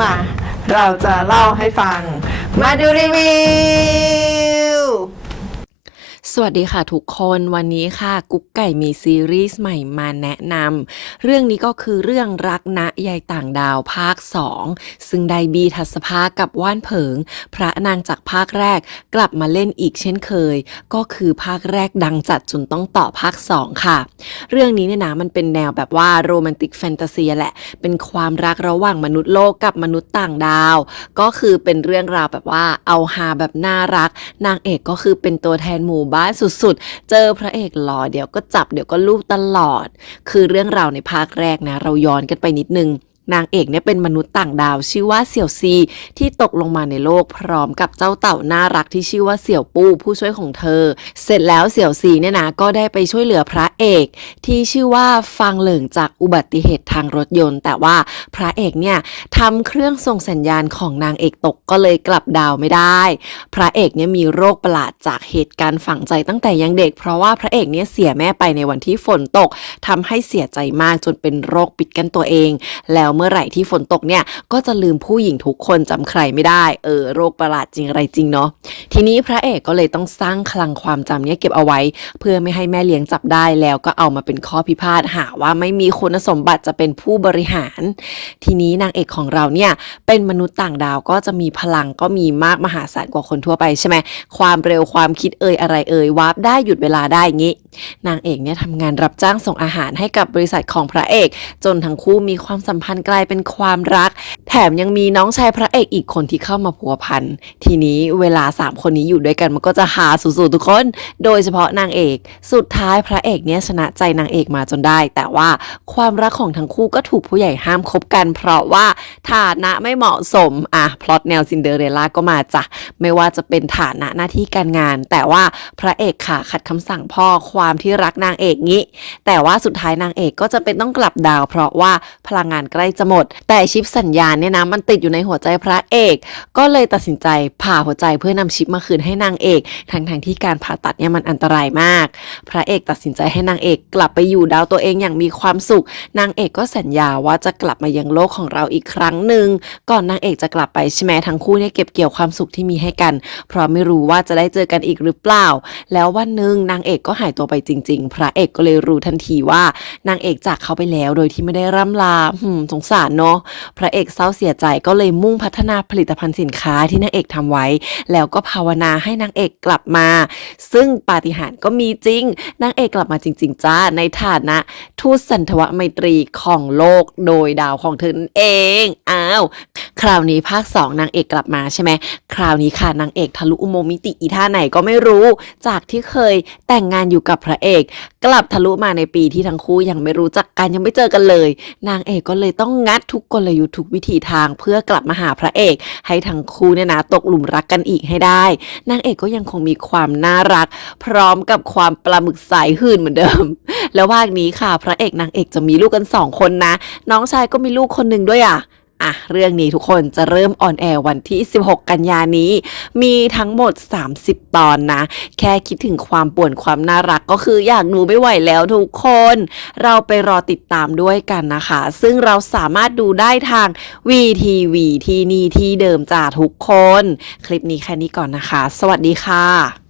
มา เราจะเล่าให้ฟัง มาดูรีวิว สวัสดีค่ะทุกคนวันนี้ค่ะ กุ๊กไก่มีซีรีส์ใหม่มาแนะนำเรื่องนี้ก็คือเรื่องรักนะยายต่างดาวภาค 2 ซึ่งได้บีทัศภากับว่านเผิง พระนางจากภาคแรกกลับมาเล่นอีกเช่นเคย ก็คือภาคแรกดังจัดจนต้องต่อภาค 2 ค่ะ เรื่องนี้เนี่ยนะมันเป็นแนวแบบว่าโรแมนติกแฟนตาซีแหละ เป็นความรักระหว่างมนุษย์โลกกับมนุษย์ต่างดาว ก็คือเป็นเรื่องราวแบบว่าเอาฮาแบบน่ารัก นางเอกก็คือเป็นตัวแทนหมู่บ้านสุดๆ เจอพระเอกหล่อเดี๋ยวก็จับเดี๋ยวก็ลูบตลอด คือเรื่องราวในภาคแรกนะ เราย้อนกันไปนิดนึง นางเอกเนี่ยเป็นมนุษย์ต่างดาวชื่อว่าเสี่ยวซี ที่ตกลงมาในโลกพร้อมกับเจ้าเต่าน่ารักที่ชื่อว่าเสี่ยวปู้ผู้ช่วยของเธอ เสร็จแล้วเสี่ยวซีเนี่ยนะก็ได้ไปช่วยเหลือพระเอก ที่ชื่อว่าฟังเหลิงจากอุบัติเหตุทางรถยนต์ แต่ว่าพระเอกเนี่ยทำเครื่องส่งสัญญาณของนางเอกตกก็เลยกลับดาวไม่ได้ พระเอกเนี่ยมีโรคประหลาดจากเหตุการณ์ฝังใจตั้งแต่ยังเด็ก เพราะว่าพระเอกเนี่ยเสียแม่ไปในวันที่ฝนตกทำให้เสียใจมากจนเป็นโรคปิดกั้นตัวเองแล้วเมื่อไหร่ที่ฝนตกเนี่ยก็จะลืมผู้หญิงทุกคนจำใครไม่ได้เออโรคประหลาดจริงอะไรจริงเนาะทีนี้พระเอกก็เลยต้องสร้างคลังความจำเนี่ยเก็บเอาไว้ เพื่อไม่ให้แม่เลี้ยงจับได้แล้วก็เอามาเป็นข้อพิพาทหาว่าไม่มีคุณสมบัติจะเป็นผู้บริหาร ทีนี้นางเอกของเราเนี่ยเป็นมนุษย์ต่างดาวก็จะมีพลังก็มีมากมหาศาลกว่าคนทั่วไปใช่ไหมความเร็วความคิดเอ่ยอะไรเอ่ยวาร์ปได้หยุดเวลาได้อย่างงี้ นางเอกเนี่ยทำงานรับจ้างส่งอาหารให้กับบริษัทของพระเอก จนทั้งคู่มีความสัมพันธ์กลายเป็นความรัก แถมยังมีน้องชายพระเอกอีกคนที่เข้ามาพัวพัน ทีนี้เวลาสามคนนี้อยู่ด้วยกันมันก็จะหาสุดๆทุกคน โดยเฉพาะนางเอก สุดท้ายพระเอกเนี่ยชนะใจนางเอกมาจนได้ แต่ว่าความรักของทั้งคู่ก็ถูกผู้ใหญ่ห้ามคบกัน เพราะว่าฐานะไม่เหมาะสมอะพล็อตแนวซินเดอเรลล่าก็มาจ้ะไม่ว่าจะเป็นฐานะหน้าที่การงาน แต่ว่าพระเอกค่ะขัดคำสั่งพ่อความที่รักนางเอกงี้ แต่ว่าสุดท้ายนางเอกก็จะเป็นต้องกลับดาว เพราะว่าพลังงานใกล้จะหมด แต่ชิปสัญญาณเนี่ยนะมันติดอยู่ในหัวใจพระเอก ก็เลยตัดสินใจผ่าหัวใจเพื่อนำชิปมาคืนให้นางเอกทั้งทงๆที่การผ่าตัดเนี่ยมันอันตรายมาก พระเอกตัดสินใจให้นางเอกกลับไปอยู่ดาวตัวเองอย่างมีความสุข นางเอกก็สัญญาว่าจะกลับมายังโลกของเราอีกครั้งหนึ่งก่อนนางเอกจะกลับไปใช่ไหมทั้งคู่เนี่ยเก็บเกี่ยวความสุขที่มีให้กัน เพราะไม่รู้ว่าจะได้เจอกันอีกหรือเปล่า แล้ววันหนึ่งนางเอกก็หายตัวไปจริง ๆ พระเอกก็เลยรู้ทันทีว่านางเอกจากเขาไปแล้วโดยที่ไม่ได้ร่ำลาหืมสงสารเนาะพระเอกเศร้าเสียใจก็เลยมุ่งพัฒนาผลิตภัณฑ์สินค้าที่นางเอกทำไว้ แล้วก็ภาวนาให้นางเอกกลับมา ซึ่งปาฏิหาริย์ก็มีจริงนางเอกกลับมาจริง ๆ จ้าในฐานะทูตสันทวไมตรีของโลกโดยดาวของเธอเองาวคราวนี้ภาค 2 นางเอกกลับมาใช่ไหมคราวนี้ค่ะนางเอกทะลุอุโมงค์มิติอีท่าไหนก็ไม่รู้ จากที่เคยแต่งงานอยู่กับพระเอก กลับทะลุมาในปีที่ทั้งคู่ยังไม่รู้จักกันยังไม่เจอกันเลย นางเอกก็เลยต้องงัดทุกกลยุทธ์ทุกวิธีทางเพื่อกลับมาหาพระเอก ให้ทั้งคู่เนี่ยนะตกหลุมรักกันอีกให้ได้ นางเอกก็ยังคงมีความน่ารัก พร้อมกับความปลาหมึกสายหื่นเหมือนเดิม แล้วภาคนี้ค่ะ พระเอกนางเอกจะมีลูกกันสองคนนะ น้องชายก็มีลูกคนหนึ่งด้วยอะ อะเรื่องนี้ทุกคนจะเริ่มออนแอร์วันที่ 16 กันยานี้ มีทั้งหมด 30 ตอนนะ แค่คิดถึงความป่วนความน่ารักก็คืออยากดูไม่ไหวแล้วทุกคน เราไปรอติดตามด้วยกันนะคะ ซึ่งเราสามารถดูได้ทาง VTV ที่นี่ที่เดิมจ้าทุกคน คลิปนี้แค่นี้ก่อนนะคะ สวัสดีค่ะ